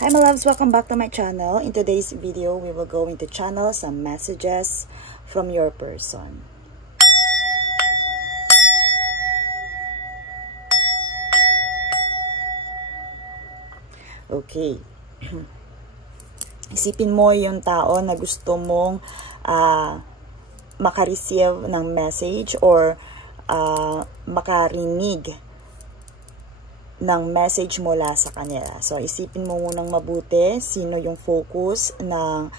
Hi my loves, welcome back to my channel. In today's video, we will go into channel some messages from your person. Okay. Isipin mo yung tao na gusto mong makareceive ng message or makarinig ng message mula sa kanila. So, isipin mo munang mabuti sino yung focus ng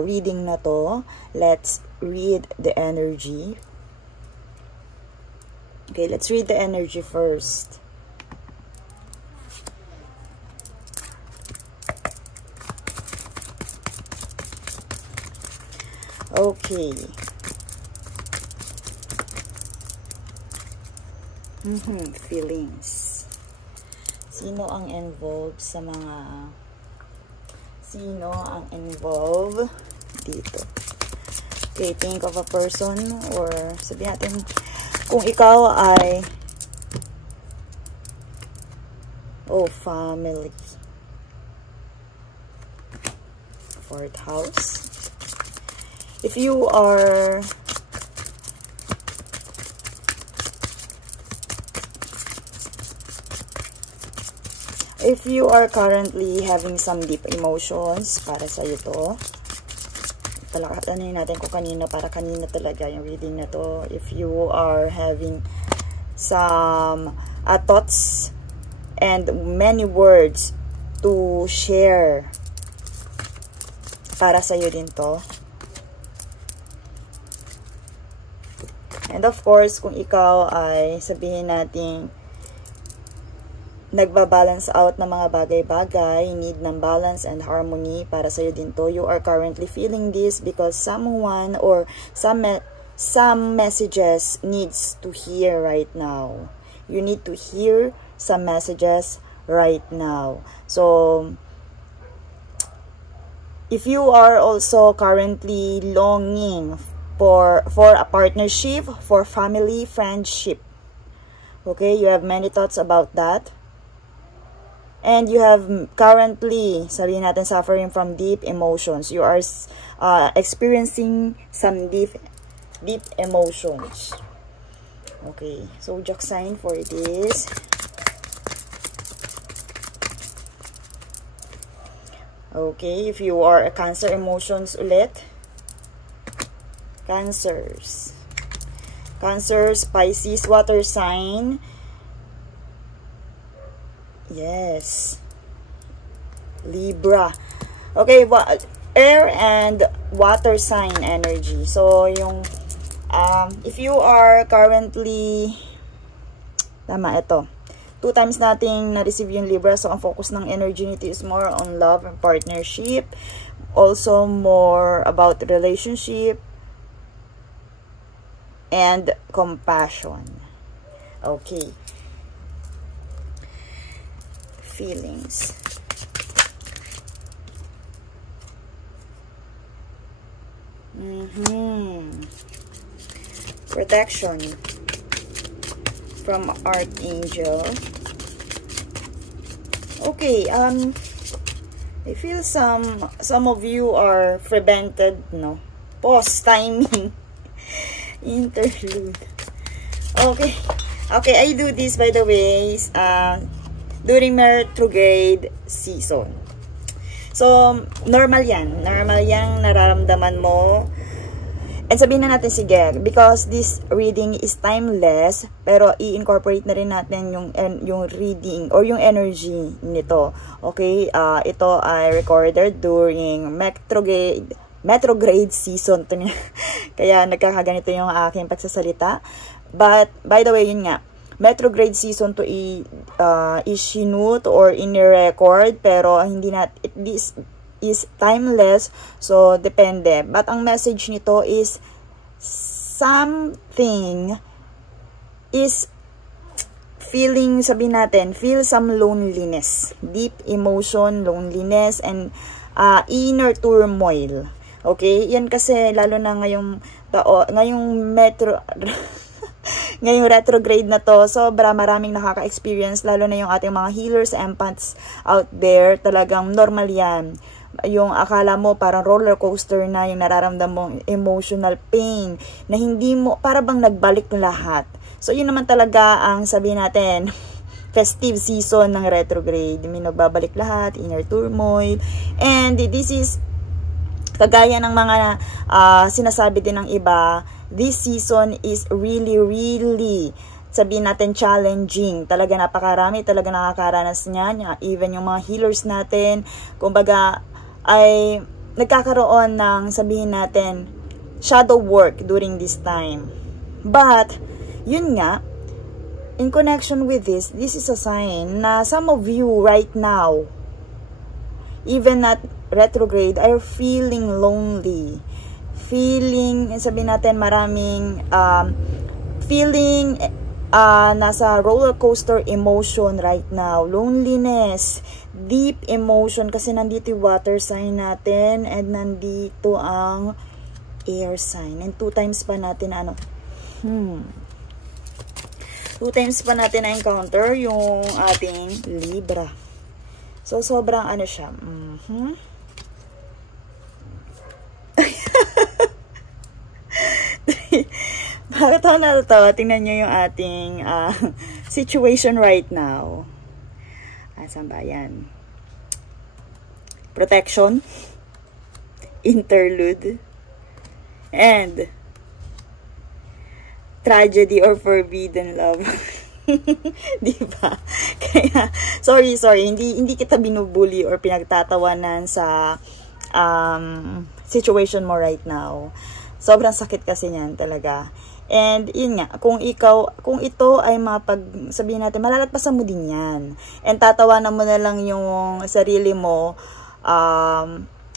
reading na to. Let's read the energy. Okay, let's read the energy first. Okay. Feelings. Sino ang involved sa mga... Sino ang involved dito? Okay, think of a person or sabihin natin kung ikaw ay family. Fourth house. If you are currently having some deep emotions, para sa ito. Palakatanin natin kung kanino, para kanino talaga yung reading na to. If you are having some thoughts and many words to share, para sa iyo din to. And of course, kung ikaw ay sabihin natin nagbabalance out ng mga bagay-bagay, need ng balance and harmony, para sa'yo din to. You are currently feeling this because someone or some messages needs to hear right now. You need to hear some messages right now. So, if you are also currently longing for a partnership, for family, friendship, okay, you have many thoughts about that. And you have currently, sabihin natin, suffering from deep emotions. You are experiencing some deep emotions. Okay, so zodiac sign for this. Okay, if you are a Cancer emotions ulit. Cancers, Pisces, water sign. Yes. Libra. Okay, air and water sign energy. So, yung, if you are currently, tama, ito. 2 times nating na-receive yung Libra. So, ang focus ng energy nito is more on love and partnership. Also, more about relationship and compassion. Okay. Feelings. Protection from Archangel. Okay, I feel some of you are prevented, no? Pause, timing. Interlude. Okay. Okay, I do this, by the way, during retrograde season. So, normal yan. Normal yang nararamdaman mo. And sabihin na natin, sige, because this reading is timeless, pero i-incorporate na rin natin yung reading or yung energy nito. Okay? Ito ay recorded during retrograde season. Kaya nagkakaganito yung aking pagsasalita. But, by the way, yun nga, retrograde season to i-shoot or in-record, pero hindi this is timeless, so depende. But ang message nito is something is feeling, sabihin natin, feel some loneliness, deep emotion, loneliness, and inner turmoil. Okay? Yan kasi lalo na ngayong ngayong retrograde na to, sobra maraming nakaka-experience, lalo na yung ating mga healers, empaths out there, talagang normal yan. Yung akala mo parang roller coaster na yung nararamdam mong emotional pain, na hindi mo, para bang nagbalik lahat. So, yun naman talaga ang sabihin natin, festive season ng retrograde. May nagbabalik lahat, inner turmoil, and this is kagaya ng mga sinasabi din ng iba, this season is really, sabihin natin, challenging. Talaga napakarami, talaga nakakaranas niyan. Even yung mga healers natin, kumbaga, ay nagkakaroon ng, sabihin natin, shadow work during this time. But, yun nga, in connection with this is a sign na some of you right now, even at retrograde, are feeling lonely. Feeling, sabihin natin, maraming feeling nasa roller coaster emotion right now. Loneliness, deep emotion, kasi nandito yung water sign natin and nandito ang air sign. And 2 times pa natin 2 times pa natin na-encounter yung ating Libra. So, sobrang ano siya. Bakit ako natatawa? Tingnan nyo yung ating situation right now. Saan ba yan? Protection, interlude, and tragedy or forbidden love. Diba? Kaya, sorry, hindi kita binubuli or pinagtatawanan sa situation mo right now. Sobrang sakit kasi niyan talaga. And yun nga, kung ito ay sabihin natin, malalagpasan mo din yan. And tatawanan mo na lang yung sarili mo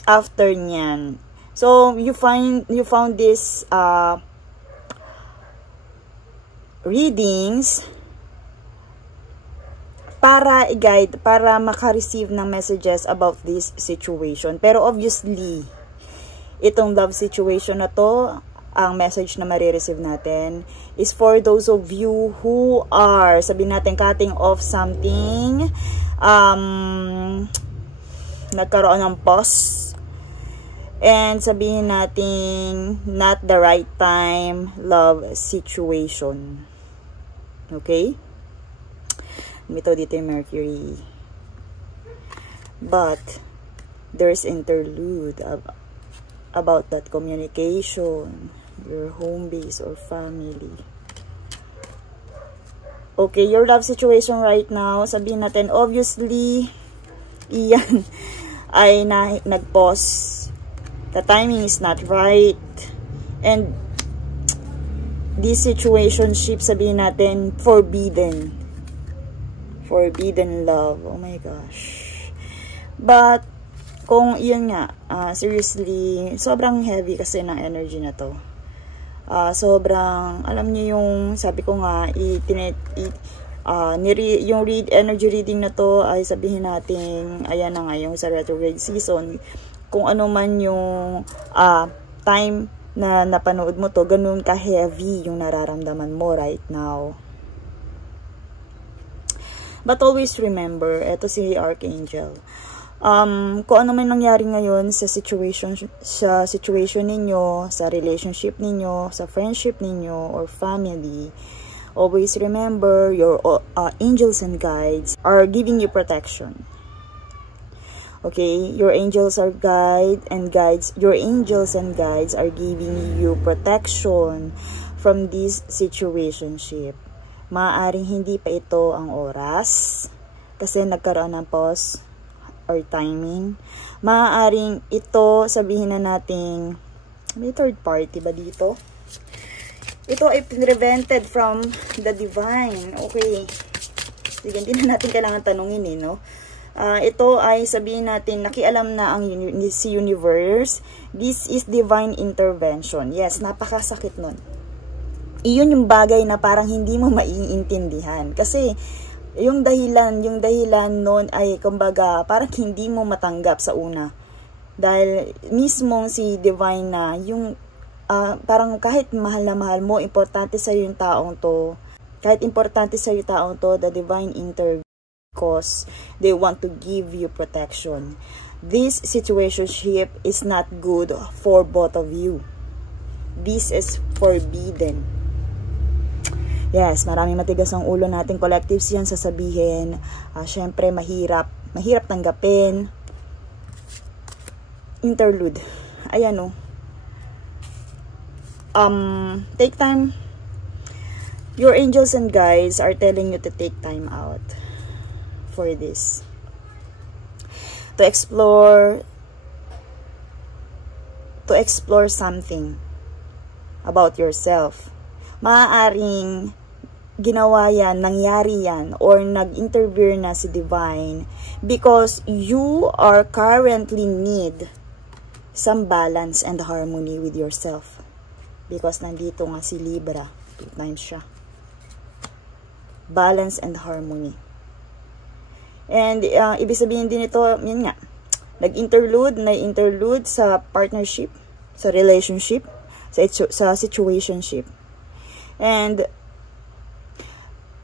after niyan. So, you found this readings para i-guide, para maka-receive ng messages about this situation. Pero obviously, itong love situation na to, ang message na marireceive natin is for those of you who are, sabihin natin, cutting off something, nagkaroon ng pause, and sabihin natin, not the right time love situation. Okay? Ito dito yung Mercury. But, there's interlude about that communication, your home base or family. Okay, your love situation right now, sabihin natin, obviously, iyan ay nag-pause. The timing is not right. And this situationship, sabihin natin, forbidden love. Oh my gosh. But, kung yun nga, seriously, sobrang heavy kasi ng energy na to. Sobrang, alam niyo yung, sabi ko nga, yung energy reading na to ay sabihin natin, ayan na nga yung sa retrograde season, kung ano man yung time na napanood mo to, ganun ka-heavy yung nararamdaman mo right now. But always remember, eto si Archangel, kung ano man nangyari ngayon sa situation ninyo, sa relationship ninyo, sa friendship ninyo, or family, always remember your angels and guides are giving you protection. Okay, your angels are your angels and guides are giving you protection from this situationship. Maaaring hindi pa ito ang oras kasi nagkaroon ng pause or timing. Maaaring ito, sabihin na natin, may third party ba dito? Ito ay prevented from the divine. Okay. Sige, hindi na natin kailangan tanungin no? Ito ay sabihin natin, nakialam na ang si universe. This is divine intervention. Yes, napakasakit nun. Iyon yung bagay na parang hindi mo maiintindihan. Kasi, yung dahilan nun ay, kumbaga, parang hindi mo matanggap sa una. Dahil, mismong si divine na, yung parang kahit mahal na mahal mo, importante sa yung taong to, the divine intervene because they want to give you protection. This situationship is not good for both of you. This is forbidden. Yes, maraming matigas ang ulo natin collectives yan sasabihin. Syempre, mahirap tanggapin. Interlude. Ayan, take time. Your angels and guides are telling you to take time out for this. To explore something about yourself. Maaaring ginawa yan, nangyari yan, or nag-intervene na si Divine because you are currently need some balance and harmony with yourself. Because nandito nga si Libra, 2 times siya. Balance and harmony. And ibig sabihin din ito, yun nga, nag-interlude sa partnership, sa relationship, sa situationship. And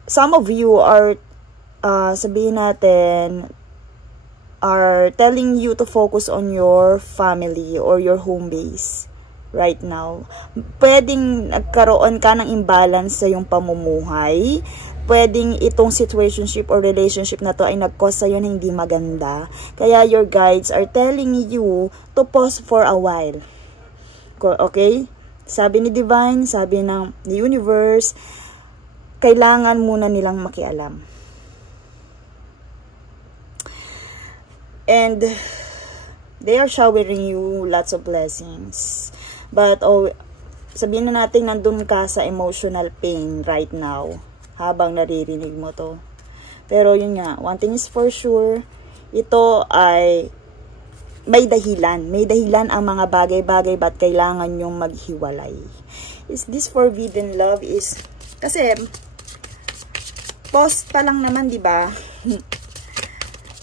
some of you are, sabihin natin, are telling you to focus on your family or your home base right now. Pwedeng nagkaroon ka ng imbalance sa iyong pamumuhay. Pwedeng itong situationship or relationship na to ay nag-cause sa'yo na hindi maganda. Kaya your guides are telling you to pause for a while. Okay? Sabi ni Divine, sabi ng universe, kailangan muna nilang makialam. And they are showering you lots of blessings. But sabihin na natin nandun ka sa emotional pain right now habang naririnig mo to. Pero yun nga, one thing is for sure, ito ay may dahilan. May dahilan ang mga bagay-bagay ba't kailangan nyong maghiwalay. Is this forbidden love is, kasi, pause pa lang naman, di ba?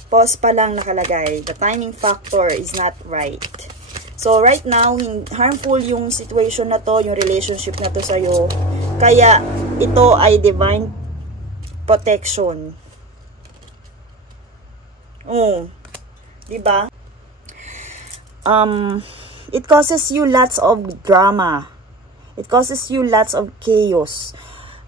Pause pa lang nakalagay. The timing factor is not right. So, right now, harmful yung situation na to, yung relationship na to sa'yo. Kaya, ito ay divine protection. Diba? It causes you lots of drama. It causes you lots of chaos.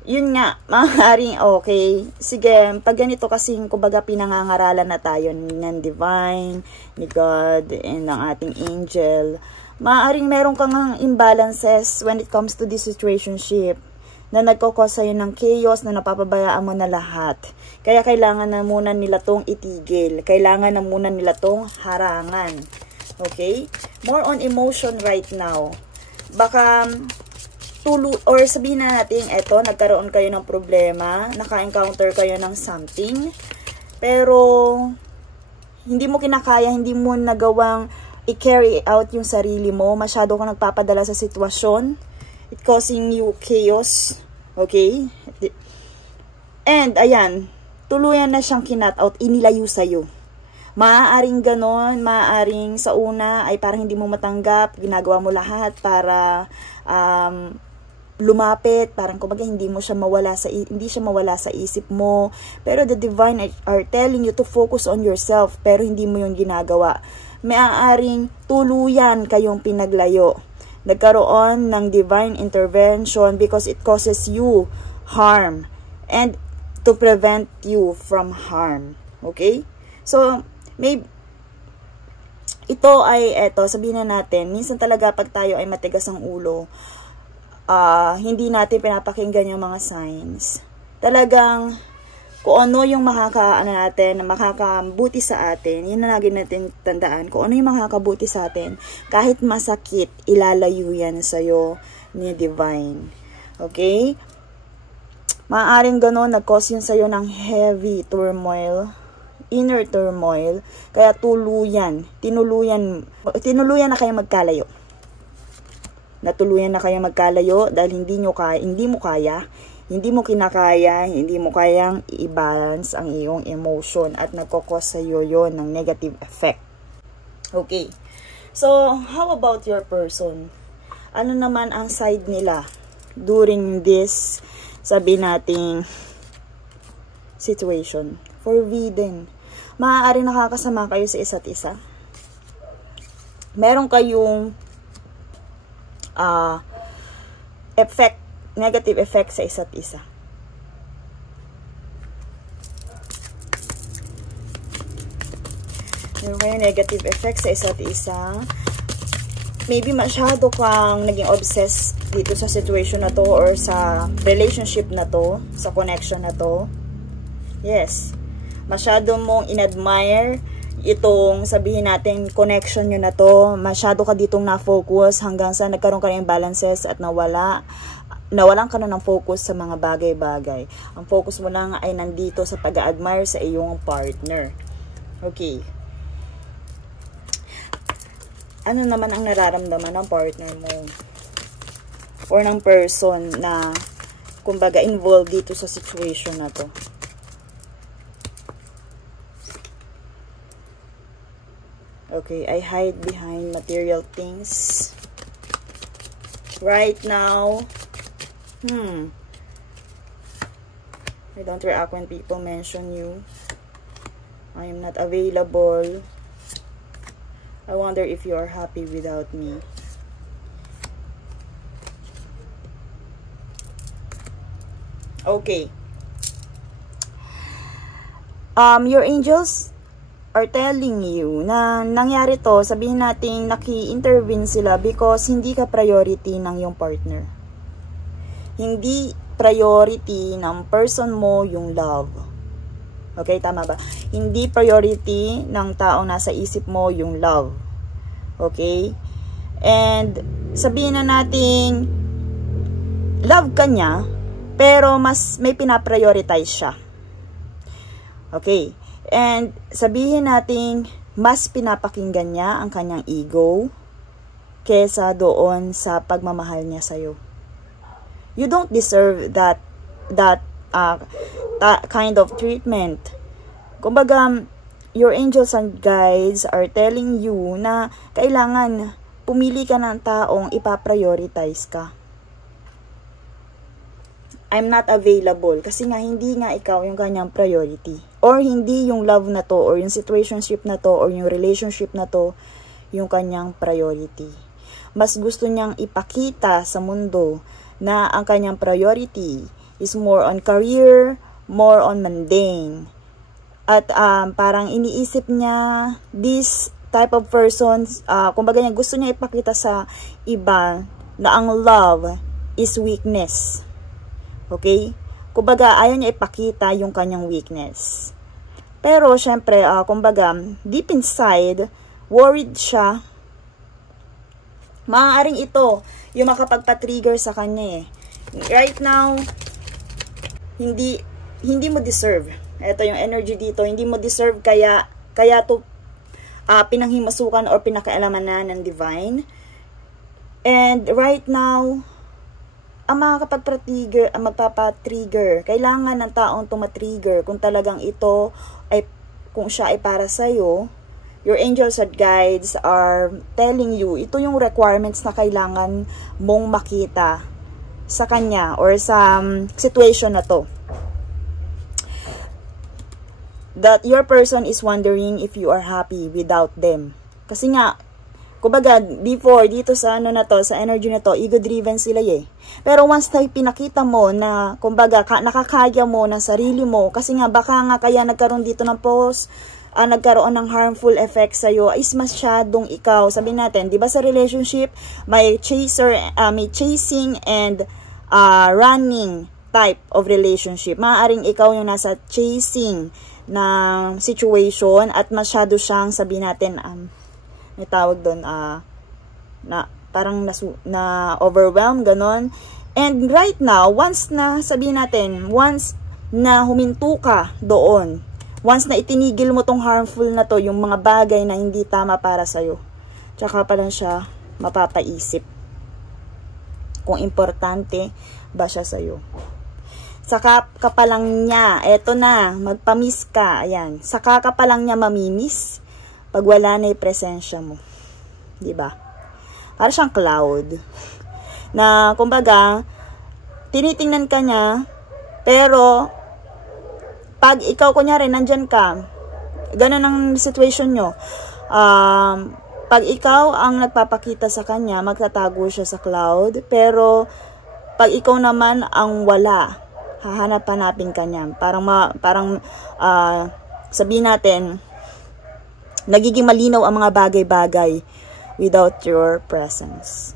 Yun nga, maaaring okay. Sige, pag ganito kasi, kumbaga pinangangaralan na tayo ng divine, ni God, and ng ating angel. Maaaring meron kang imbalances when it comes to this situationship na nagkakos sa'yo ng chaos na napapabayaan mo na lahat. Kaya kailangan na muna nila tong itigil. Kailangan na muna nila tong harangan. Okay? More on emotion right now. Baka or sabihin na natin, eto, nagkaroon kayo ng problema, naka-encounter kayo ng something, pero hindi mo kinakaya, hindi mo nagawang i-carry out yung sarili mo, masyado kang nagpapadala sa sitwasyon, it causing you chaos, okay? And, ayan, tuluyan na siyang kinat out, inilayo sa'yo. Maaaring ganon, maaaring sa una ay parang hindi mo matanggap, ginagawa mo lahat para lumapit, parang kumbaga hindi siya mawala sa isip mo. Pero the divine are telling you to focus on yourself, pero hindi mo 'yung ginagawa. Maaaring tuluyan kayong pinaglayo. Nagkaroon ng divine intervention because it causes you harm and to prevent you from harm. Okay? So, ito ay, sabihin na natin, minsan talaga pag tayo ay matigas ang ulo, hindi natin pinapakinggan yung mga signs. Talagang, kung ano yung makakabuti sa atin, yun na lagi natin tandaan, kung ano yung makakabuti sa atin, kahit masakit, ilalayo yan sa'yo ni Divine. Okay? Maaaring gano'n, nag-cause yun sa'yo ng heavy turmoil, inner turmoil, kaya tinuluyan na kayo magkalayo. Natuluyan na kayo magkalayo dahil hindi mo kinakaya, hindi mo kayang i-balance ang iyong emotion at nagkokos sa iyo yon ng negative effect. Okay. So, how about your person? ano naman ang side nila during this, sabi nating, situation. Forbidden. Maaari nakakasama kayo sa isa't isa. Meron kayong effect, negative effect sa isa't isa. Meron kayong negative effect sa isa't isa. Maybe masyado kang naging obsessed dito sa situation na to or sa relationship na to, sa connection na to. Yes. Masyado mong inadmire itong, sabihin natin, connection nyo na to. Masyado ka ditong na-focus hanggang sa nagkaroon ka ng imbalances at nawalan ka na ng focus sa mga bagay-bagay. Ang focus mo lang ay nandito sa pag-admire sa iyong partner. Okay. Ano naman ang nararamdaman ng partner mo or ng person na kumbaga involved dito sa situation na to? Okay, I hide behind material things right now. I don't react when people mention you. I am not available. I wonder if you are happy without me. Okay. Your angels are telling you na nangyari to, sabihin natin naki-intervene sila because hindi ka priority ng yung partner. Hindi priority ng person mo yung love. Okay, tama ba? Hindi priority ng taong nasa isip mo yung love. Okay? And sabihin na natin love ka niya, pero mas may pinaprioritize siya. Okay? And sabihin natin mas pinapakinggan niya ang kanyang ego kesa doon sa pagmamahal niya sa'yo. You don't deserve that kind of treatment. Kumbaga, your angels and guides are telling you na kailangan pumili ka ng taong ipaprioritize ka. I'm not available kasi nga hindi nga ikaw yung kanyang priority. Or hindi yung love na to or yung situationship na to or yung relationship na to yung kanyang priority. Mas gusto niyang ipakita sa mundo na ang kanyang priority is more on career, more on mundane. At parang iniisip niya, this type of person, kumbaga niya, gusto niya ipakita sa iba na ang love is weakness. Okay? Kumbaga, ayaw niya ipakita yung kanyang weakness. Pero, syempre, kumbaga, deep inside, worried siya. Maaaring ito, yung makapagpa-trigger sa kanya eh. Right now, hindi mo deserve. Ito yung energy dito, hindi mo deserve kaya to pinanghimasukan or pinakailaman na ng divine. And right now, ang magpapa-trigger, kailangan ng taong tumatrigger kung talagang ito ay, kung siya ay para sa'yo. Your angels and guides are telling you, ito yung requirements na kailangan mong makita sa kanya or sa situation na to. That your person is wondering if you are happy without them. Kasi nga, kumbaga, before, dito sa ano na to, sa energy na to, ego-driven sila eh. Pero once na pinakita mo na, kumbaga, nakakaya mo ng sarili mo, kasi nga, baka nga kaya nagkaroon dito ng post, nagkaroon ng harmful effects sa'yo, is masyadong ikaw. Sabi natin, di ba sa relationship, may chasing and running type of relationship. Maaaring ikaw yung nasa chasing na situation at masyado siyang, sabi natin, may tawag doon, na parang na overwhelmed, ganon. And right now, once na, sabihin natin, once na huminto ka doon, once na itinigil mo tong harmful na to, yung mga bagay na hindi tama para sa'yo, tsaka pa lang siya mapapaisip kung importante ba siya sa'yo. Saka ka pa lang niya, eto na, magpamiss ka, ayan, saka ka pa lang niya mamimiss pag wala na yung presensya mo. Diba? Para siyang cloud. Na, kumbaga, tinitingnan ka niya, pero, pag ikaw, kunyari, nandyan ka, ganun ang situation nyo. Pag ikaw ang nagpapakita sa kanya, magtatago siya sa cloud, pero, pag ikaw naman ang wala, hahanap-hanapin ka niya. Parang sabihin natin, nagiging malinaw ang mga bagay-bagay without your presence.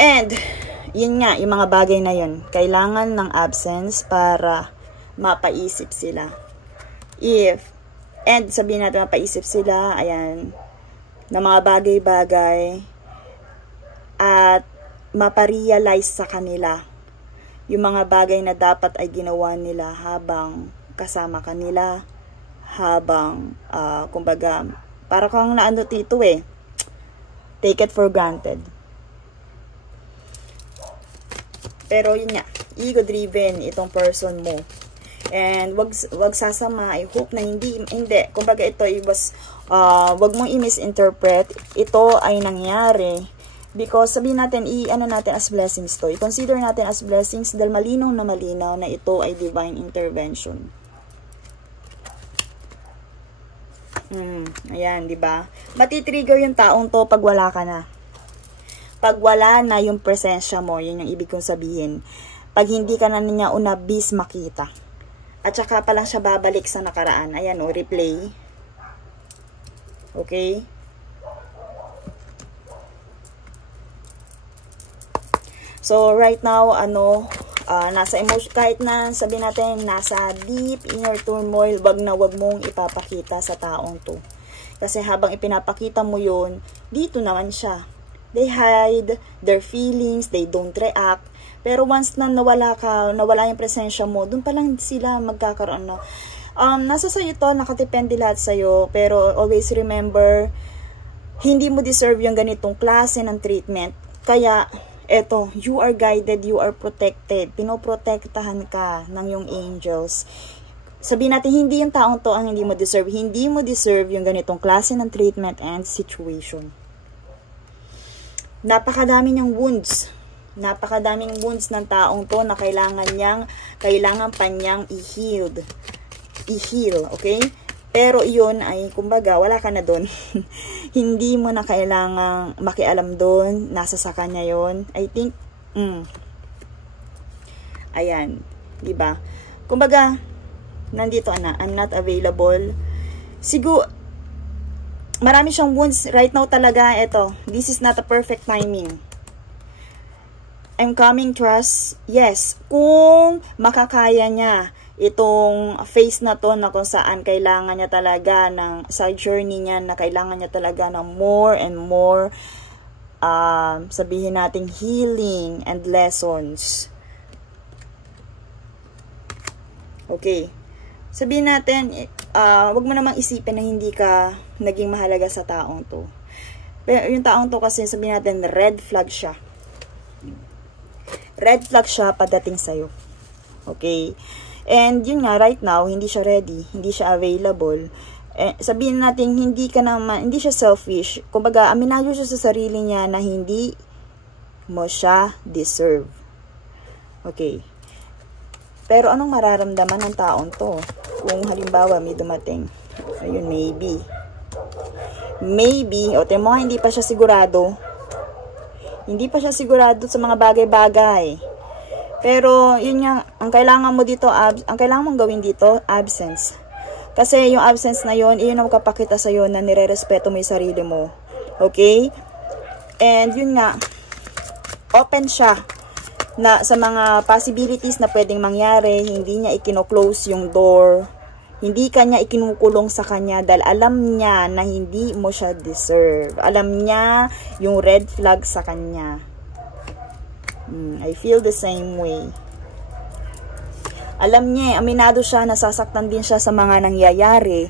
And, yun nga, yung mga bagay na yun, kailangan ng absence para mapaisip sila. And sabihin natin mapaisip sila, ayan, na mga bagay-bagay, at maparealize sa kanila yung mga bagay na dapat ay ginawa nila habang kasama kanila, habang, kumbaga, para kang naano dito take it for granted. Pero yun nga, ego-driven itong person mo. And wag sasama, I hope na hindi, kumbaga ito, wag mong i-misinterpret, ito ay nangyari, because sabihin natin, i-ano natin as blessings to, i-consider natin as blessings, dahil malinaw na ito ay divine intervention. Ayan, di ba? Matitrigger yung taong to pag wala ka na. Pag wala na yung presensya mo, yun yung ibig kong sabihin. Pag hindi ka na niya unabis makita. At saka pa lang siya babalik sa nakaraan. Ayan o, replay. Okay? So, right now, nasa emotion, kahit na sabihin natin, nasa deep inner turmoil, wag mong ipapakita sa taong to. Kasi habang ipinapakita mo yun, dito naman siya. They hide their feelings, they don't react. Pero once na nawala yung presensya mo, dun pa lang sila magkakaroon, no? Nasa sa'yo to, nakadepende lahat sa'yo, pero always remember, hindi mo deserve yung ganitong klase ng treatment. Kaya, eto, you are guided, you are protected. Pinoprotektahan ka ng yung angels. Sabihin natin, hindi yung taong to ang hindi mo deserve. Hindi mo deserve yung ganitong klase ng treatment and situation. Napakadami niyang wounds. Napakadaming wounds ng taong to na kailangan pa niyang i-heal, okay? Pero iyon ay, kumbaga, wala ka na doon. Hindi mo na kailangang makialam doon. Nasa sa kanya yon. I think, ayan, diba? Kumbaga, nandito na, I'm not available. Siguro, marami siyang wounds. Right now talaga, eto, this is not a perfect timing. I'm coming, trust. Yes, kung makakaya niya itong phase na to na kung saan kailangan niya talaga sa journey niya na kailangan niya talaga ng more and more sabihin natin healing and lessons. Okay. Sabihin natin, wag mo namang isipin na hindi ka naging mahalaga sa taong to. Pero yung taong to kasi sabihin natin red flag siya. Red flag siya padating sa'yo. Okay? And yun nga, right now, hindi siya ready, hindi siya available. Sabihin natin, hindi siya selfish. Kumbaga, aminado siya sa sarili niya na hindi mo siya deserve. Okay. Pero anong mararamdaman ng taong to? Kung halimbawa, may dumating. Ayun, maybe. Maybe, o temo nga, hindi pa siya sigurado. Hindi pa siya sigurado sa mga bagay-bagay. Pero, yun nga, ang kailangan mo dito, ang kailangan mong gawin dito, absence. Kasi yung absence na yun, yun ang kapakita sa'yo na nire-respeto mo yung sarili mo. Okay? And yun nga, open siya na sa mga possibilities na pwedeng mangyari, hindi niya ikino-close yung door, hindi kanya ikinukulong sa kanya dahil alam niya na hindi mo siya deserve. Alam niya yung red flag sa kanya. I feel the same way. Alam niya, aminado siya, nasasaktan din siya sa mga nangyayari.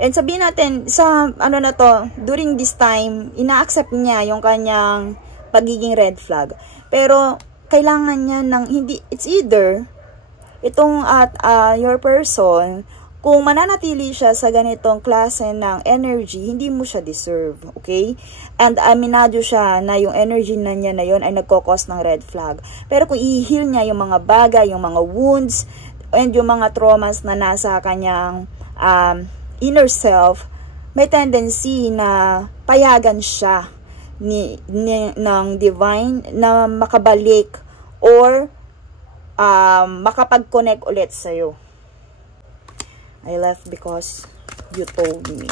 And sabihin natin, sa na to, during this time, ina-accept niya yung kanyang pagiging red flag. Pero, kailangan niya ng, it's either, itong your person, kung mananatili siya sa ganitong klase ng energy, hindi mo siya deserve, okay? And aminado siya na yung energy na niya na yun ay nagkokos ng red flag. Pero kung i-heal niya yung mga bagay, yung mga wounds, and yung mga traumas na nasa kanyang inner self, may tendency na payagan siya ng divine na makabalik or makapag-connect ulit sa'yo. I left because you told me.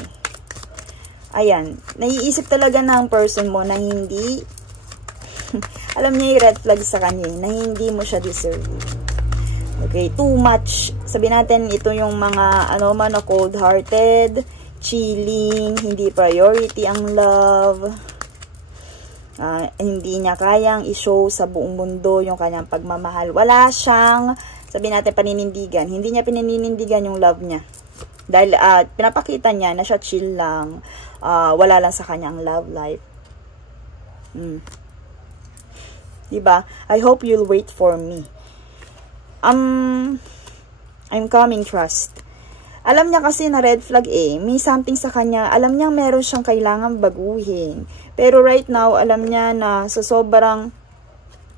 Ayan, naiisip talaga ng person mo na hindi alam niya yung red flag sa kanya, na hindi mo siya deserve. Okay, too much. Sabi natin, ito yung mga cold-hearted, chilling, hindi priority ang love. Hindi niya kayang i-show sa buong mundo yung kanyang pagmamahal. Wala siyang, sabi natin, paninindigan. Hindi niya pininindigan yung love niya. Dahil pinapakita niya na siya chill lang. Wala lang sa kanyang love life. Diba? I hope you'll wait for me. I'm coming, trust. Alam niya kasi na red flag may something sa kanya. Alam niya meron siyang kailangan baguhin. Pero right now, alam niya na sa sobrang,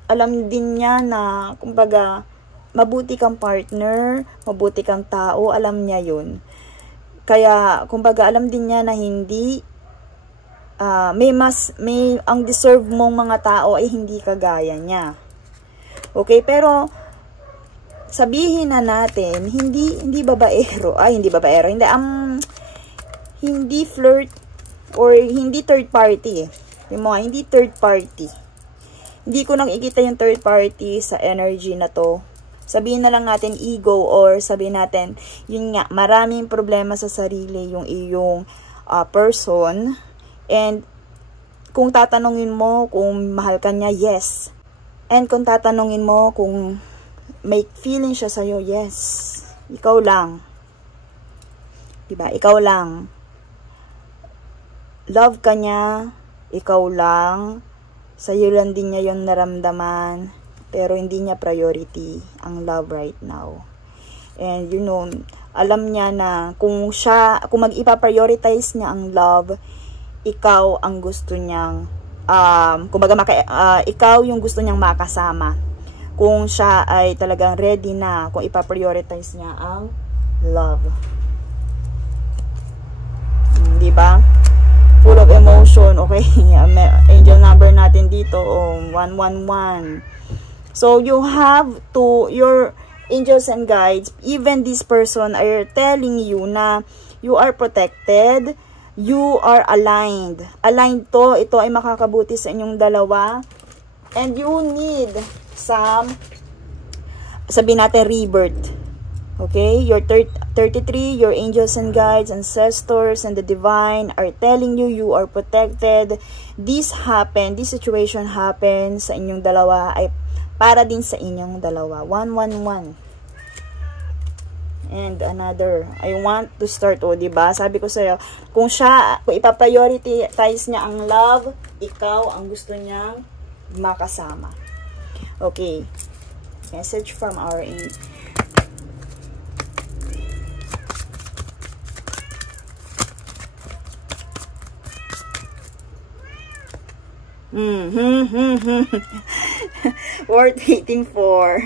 alam din niya na, kumbaga, mabuti kang partner, mabuti kang tao, alam niya yun. Kaya, kumbaga, alam din niya na hindi, ang deserve mong mga tao ay hindi kagaya niya. Okay, pero, sabihin na natin, hindi babaero, hindi flirt, or hindi third party yung mga hindi third party. Hindi ko nakikita yung third party sa energy na to. Sabihin na lang natin ego, or sabihin natin, yun nga, maraming problema sa sarili yung iyong person. And kung tatanungin mo kung mahal ka niya, yes. And kung tatanungin mo kung may feeling siya sa'yo, yes. Ikaw lang. Diba? Ikaw lang. Love ka niya, ikaw lang. Sa'yo lang din niya yung naramdaman. Pero hindi niya priority ang love right now. And you know, alam niya na kung mag-ipa-prioritize niya ang love, ikaw ang gusto niyang, ikaw yung gusto niyang makasama. Kung siya ay talagang ready na, kung ipa-prioritize niya ang love. Diba? Full of emotion, okay? Angel number natin dito, 111. So, you have to, your angels and guides, even this person are telling you na you are protected, you are aligned. Aligned to, ito ay makakabuti sa inyong dalawa. And you need some, sabihin natin, rebirth. Okay, your 33, your angels and guides, ancestors, and the divine are telling you you are protected. This situation happens sa inyong dalawa, ay para din sa inyong dalawa. 111. And another, I want to start, diba? Sabi ko sa'yo, kung ipa-prioritize niya ang love, ikaw ang gusto niyang makasama. Okay. Message from our angel. Worth waiting for.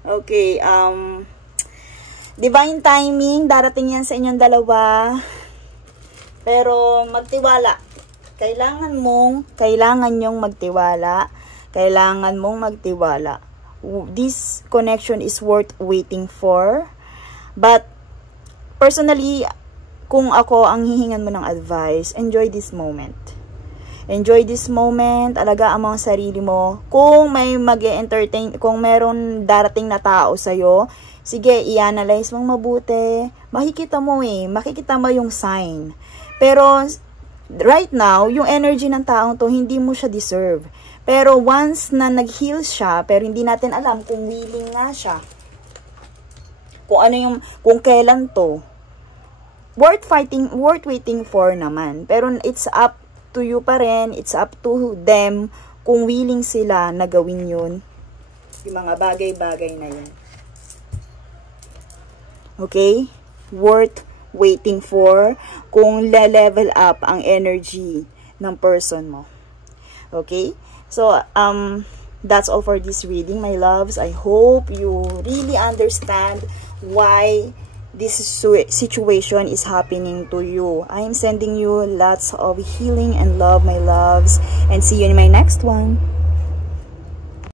Okay, divine timing, darating yan sa inyong dalawa. Pero magtiwala. Kailangan nyong magtiwala. Kailangan mong magtiwala. This connection is worth waiting for. But personally, kung ako ang hihingan mo ng advice, enjoy this moment. Enjoy this moment, alagaan mo ang sarili mo. Kung may mag-entertain, kung meron darating na tao sa'yo, sige, i-analyze mong mabuti. Makikita mo yung sign. Pero, right now, yung energy ng taong to, hindi mo siya deserve. Pero once na nag-heal siya, pero hindi natin alam kung willing nga siya. Kung kailan to. Worth waiting for naman. Pero it's up to you pa rin, it's up to them kung willing sila na gawin yun. Yung mga bagay-bagay na yun. Okay? Worth waiting for kung level up ang energy ng person mo. Okay? So, that's all for this reading, my loves. I hope you really understand why this situation is happening to you. I am sending you lots of healing and love, my loves. And see you in my next one.